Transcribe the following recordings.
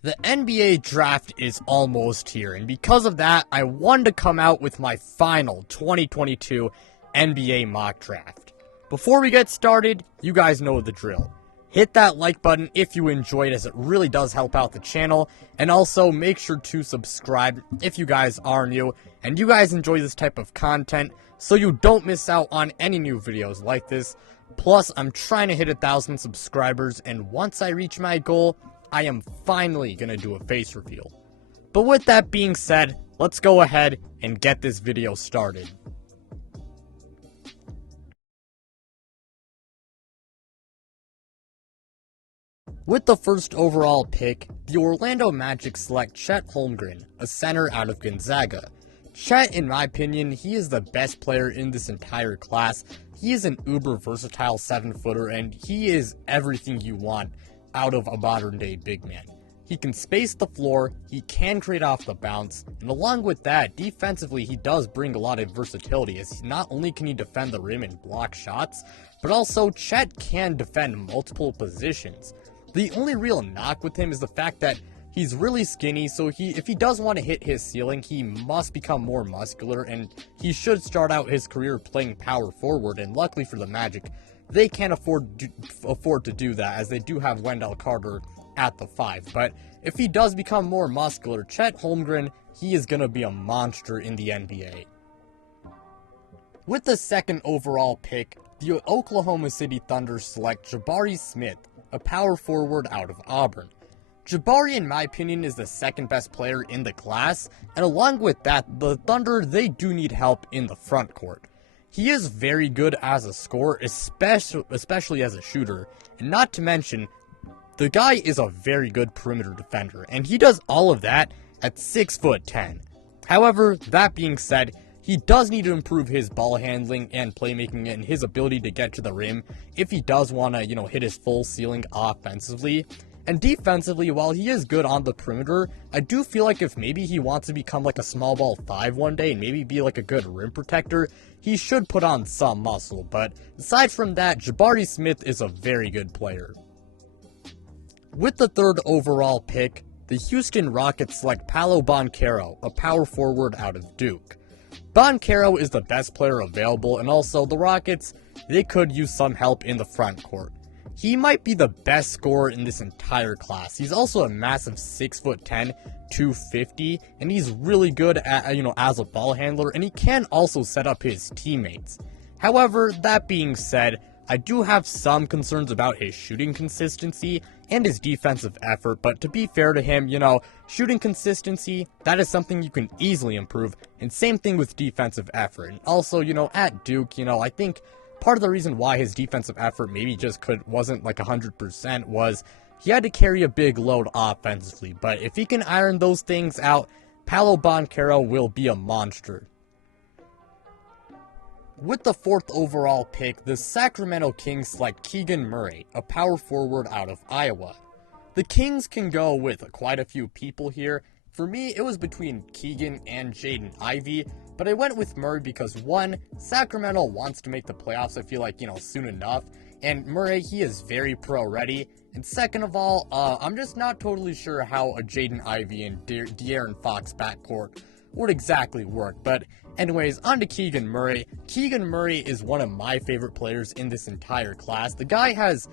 The NBA draft is almost here, and because of that, I wanted to come out with my final 2022 NBA mock draft. Before we get started, you guys know the drill. Hit that like button if you enjoyed, as it really does help out the channel, and also make sure to subscribe if you guys are new, and you guys enjoy this type of content, so you don't miss out on any new videos like this. Plus, I'm trying to hit 1,000 subscribers, and once I reach my goal, I am finally gonna do a face reveal. But with that being said, let's go ahead and get this video started. With the first overall pick, the Orlando Magic select Chet Holmgren, a center out of Gonzaga. Chet, in my opinion, he is the best player in this entire class. He is an uber versatile 7-footer, and he is everything you want out of a modern day big man. He can space the floor, he can create off the bounce, and along with that, defensively he does bring a lot of versatility, as not only can he defend the rim and block shots, but also Chet can defend multiple positions. The only real knock with him is the fact that he's really skinny, so if he does want to hit his ceiling, he must become more muscular, and he should start out his career playing power forward, and luckily for the Magic, they can't afford to do that, as they do have Wendell Carter at the 5. But if he does become more muscular, Chet Holmgren, he is going to be a monster in the NBA. With the second overall pick, the Oklahoma City Thunder select Jabari Smith, a power forward out of Auburn. Jabari, in my opinion, is the second best player in the class, and along with that, the Thunder, they do need help in the front court. He is very good as a scorer, especially as a shooter, and not to mention, the guy is a very good perimeter defender, and he does all of that at 6'10". However, that being said, he does need to improve his ball handling and playmaking and his ability to get to the rim if he does want to, hit his full ceiling offensively. And defensively, while he is good on the perimeter, I do feel like if maybe he wants to become like a small ball 5 one day and maybe be like a good rim protector, he should put on some muscle. But aside from that, Jabari Smith is a very good player. With the third overall pick, the Houston Rockets select Paolo Banchero, a power forward out of Duke. Banchero is the best player available, and also the Rockets, they could use some help in the front court. He might be the best scorer in this entire class. He's also a massive 6'10", 250, and he's really good at, as a ball handler, and he can also set up his teammates. However, that being said, I do have some concerns about his shooting consistency and his defensive effort, but to be fair to him, shooting consistency, that is something you can easily improve, and same thing with defensive effort. And also, at Duke, I think part of the reason why his defensive effort maybe just wasn't like 100% was he had to carry a big load offensively, but if he can iron those things out, Paolo Banchero will be a monster. With the fourth overall pick, the Sacramento Kings select Keegan Murray, a power forward out of Iowa. The Kings can go with quite a few people here. For me, it was between Keegan and Jaden Ivey, but I went with Murray because, one, Sacramento wants to make the playoffs, I feel like, soon enough, and Murray, he is very pro-ready, and second of all, I'm just not totally sure how a Jaden Ivey and De'Aaron Fox backcourt would exactly work. But anyways, on to Keegan Murray. Keegan Murray is one of my favorite players in this entire class. The guy has,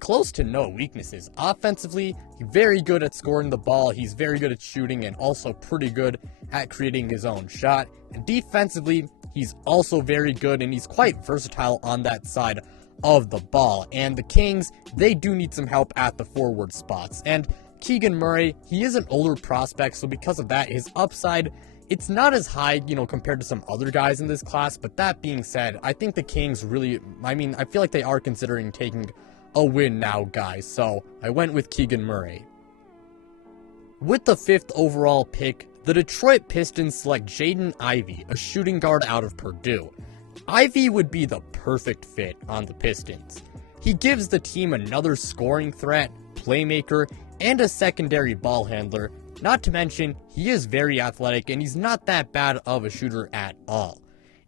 close to no weaknesses. Offensively, he's very good at scoring the ball, he's very good at shooting, and also pretty good at creating his own shot. And defensively, he's also very good, and he's quite versatile on that side of the ball. And the Kings, they do need some help at the forward spots. And Keegan Murray, he is an older prospect, so because of that, his upside, it's not as high, compared to some other guys in this class. But that being said, I think the Kings really, I feel like they are considering taking a win now guy, so I went with Keegan Murray. With the fifth overall pick, the Detroit Pistons select Jaden Ivey, a shooting guard out of Purdue. Ivey would be the perfect fit on the Pistons. He gives the team another scoring threat, playmaker, and a secondary ball handler. Not to mention, he is very athletic and he's not that bad of a shooter at all.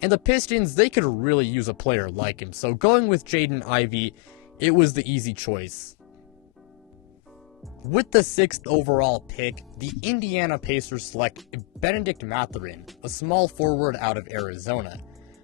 And the Pistons, they could really use a player like him, so going with Jaden Ivey, it was the easy choice. With the 6th overall pick, the Indiana Pacers select Benedict Mathurin, a small forward out of Arizona.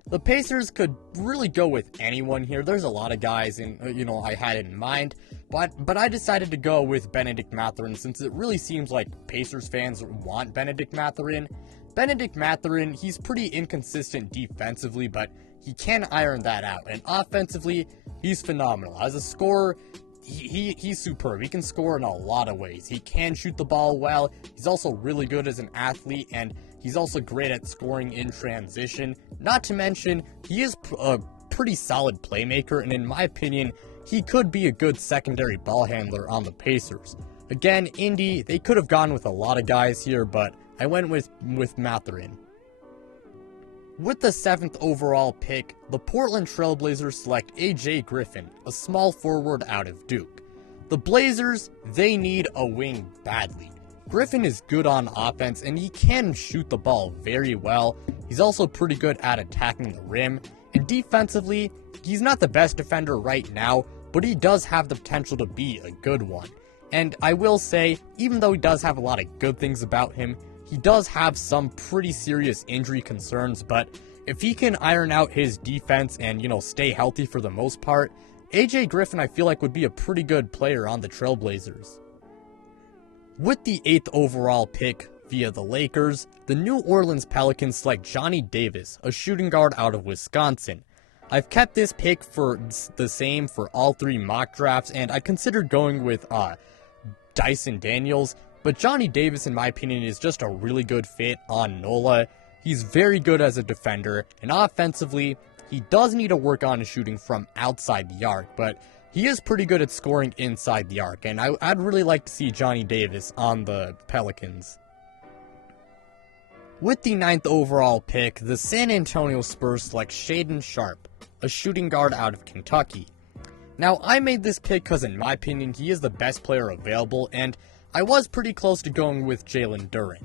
The Pacers could really go with anyone here. There's a lot of guys I had in mind, but I decided to go with Benedict Mathurin since it really seems like Pacers fans want Benedict Mathurin. Benedict Mathurin, he's pretty inconsistent defensively, but he can iron that out. And offensively, he's phenomenal. As a scorer, he's superb. He can score in a lot of ways. He can shoot the ball well. He's also really good as an athlete, and he's also great at scoring in transition. Not to mention, he is a pretty solid playmaker, and in my opinion, he could be a good secondary ball handler on the Pacers. Again, Indy, they could have gone with a lot of guys here, but I went with Mathurin. With the 7th overall pick, the Portland Trailblazers select AJ Griffin, a small forward out of Duke. The Blazers, they need a wing badly. Griffin is good on offense, and he can shoot the ball very well. He's also pretty good at attacking the rim, and defensively, he's not the best defender right now, but he does have the potential to be a good one. And I will say, even though he does have a lot of good things about him, he does have some pretty serious injury concerns, but if he can iron out his defense and, stay healthy for the most part, AJ Griffin I feel like would be a pretty good player on the Trailblazers. With the 8th overall pick via the Lakers, the New Orleans Pelicans select Johnny Davis, a shooting guard out of Wisconsin. I've kept this pick for the same for all 3 mock drafts, and I considered going with Dyson Daniels, but Johnny Davis, in my opinion, is just a really good fit on NOLA. He's very good as a defender, and offensively, he does need to work on his shooting from outside the arc, but he is pretty good at scoring inside the arc, and I'd really like to see Johnny Davis on the Pelicans. With the 9th overall pick, the San Antonio Spurs select Shaedon Sharpe, a shooting guard out of Kentucky. Now, I made this pick because, in my opinion, he is the best player available, and I was pretty close to going with Jalen Duren.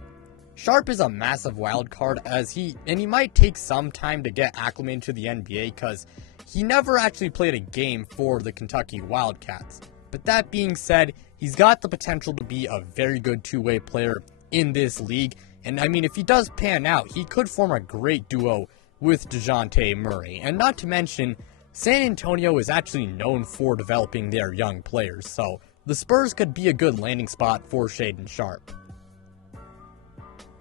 Sharpe is a massive wild card he might take some time to get acclimated to the NBA because he never actually played a game for the Kentucky Wildcats. But that being said, he's got the potential to be a very good two-way player in this league. And I mean, if he does pan out, he could form a great duo with DeJounte Murray. And not to mention, San Antonio is actually known for developing their young players, so the Spurs could be a good landing spot for Shaedon Sharpe.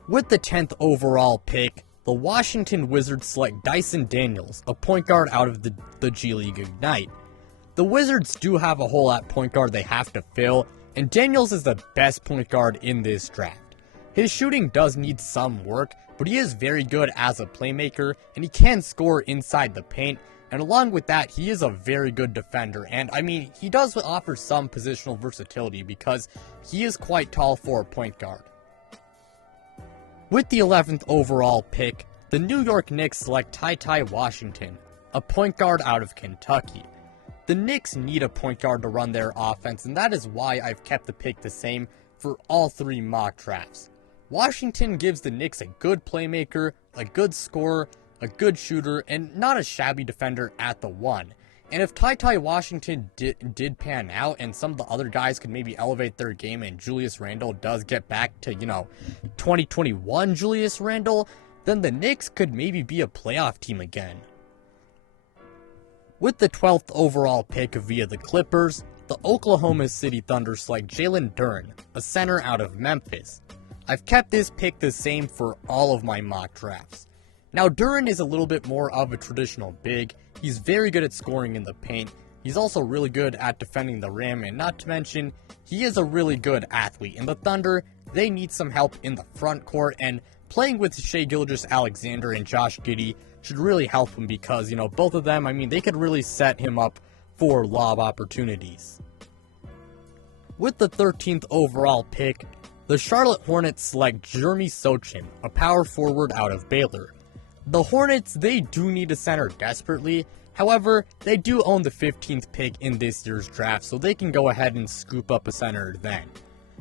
With the 10th overall pick, the Washington Wizards select Dyson Daniels, a point guard out of the G League Ignite. The Wizards do have a hole at point guard they have to fill, and Daniels is the best point guard in this draft. His shooting does need some work, but he is very good as a playmaker, and he can score inside the paint, and along with that, he is a very good defender, and I mean, he does offer some positional versatility because he is quite tall for a point guard. With the 11th overall pick, the New York Knicks select Ty Washington, a point guard out of Kentucky. The Knicks need a point guard to run their offense, and that is why I've kept the pick the same for all 3 mock drafts. Washington gives the Knicks a good playmaker, a good scorer, a good shooter, and not a shabby defender at the 1. And if Ty Washington did pan out and some of the other guys could maybe elevate their game and Julius Randle does get back to, 2021 Julius Randle, then the Knicks could maybe be a playoff team again. With the 12th overall pick via the Clippers, the Oklahoma City Thunder select Jalen Duren, a center out of Memphis. I've kept this pick the same for all of my mock drafts. Now, Duren is a little bit more of a traditional big. He's very good at scoring in the paint. He's also really good at defending the rim, and not to mention, he is a really good athlete. And the Thunder, they need some help in the front court, and playing with Shai Gilgeous-Alexander and Josh Giddey should really help him because, both of them, I mean, they could really set him up for lob opportunities. With the 13th overall pick, the Charlotte Hornets select Jeremy Sochan, a power forward out of Baylor. The Hornets, they do need a center desperately. However, they do own the 15th pick in this year's draft, so they can go ahead and scoop up a center then.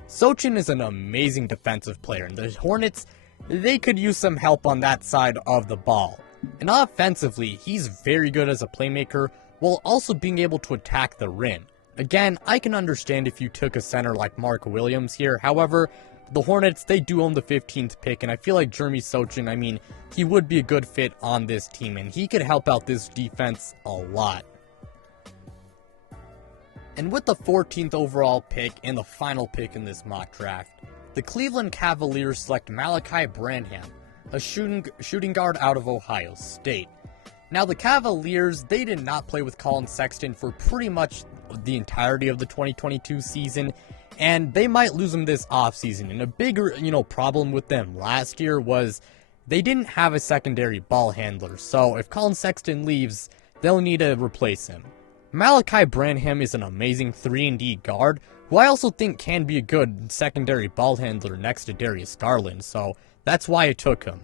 Sochan is an amazing defensive player, and the Hornets, they could use some help on that side of the ball. And offensively, he's very good as a playmaker, while also being able to attack the rim. Again, I can understand if you took a center like Mark Williams here. However, the Hornets, they do own the 15th pick, and I feel like Jeremy Sochan, I mean, he would be a good fit on this team, and he could help out this defense a lot. And with the 14th overall pick and the final pick in this mock draft, the Cleveland Cavaliers select Malachi Branham, a shooting guard out of Ohio State. Now, the Cavaliers, they did not play with Colin Sexton for pretty much the entirety of the 2022 season, and they might lose him this offseason. And a bigger, problem with them last year was they didn't have a secondary ball handler, so if Colin Sexton leaves, they'll need to replace him. Malachi Branham is an amazing 3-and-D guard, who I also think can be a good secondary ball handler next to Darius Garland, so that's why I took him.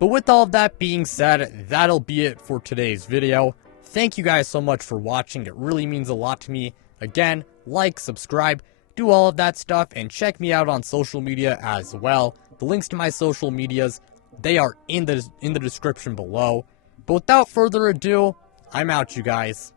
But with all of that being said, that'll be it for today's video. Thank you guys so much for watching, it really means a lot to me. Again, like, subscribe, do all of that stuff, and check me out on social media as well. The links to my social medias, they are in the description below. But without further ado, I'm out, you guys.